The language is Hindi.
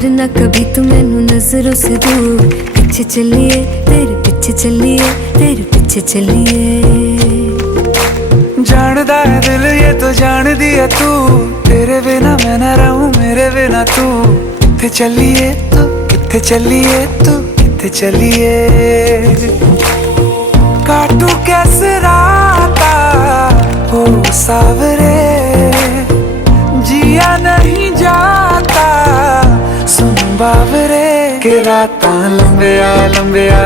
करना कभी तू मैनू नजरों से दूर। पीछे चलिए तेरे पीछे चलिए, तेरे पीछे चलिए। जानदा है दिल ये तो जान दिया तू, तेरे बिना मैं ना रहूं मेरे बिना तू। किथे चलिए तू, किथे चलिए तू, किथे चलिए। काटू कैसे राता हो सावरे, जिया नहीं जाता सुन बावरे के रातां लंबिया लंबिया।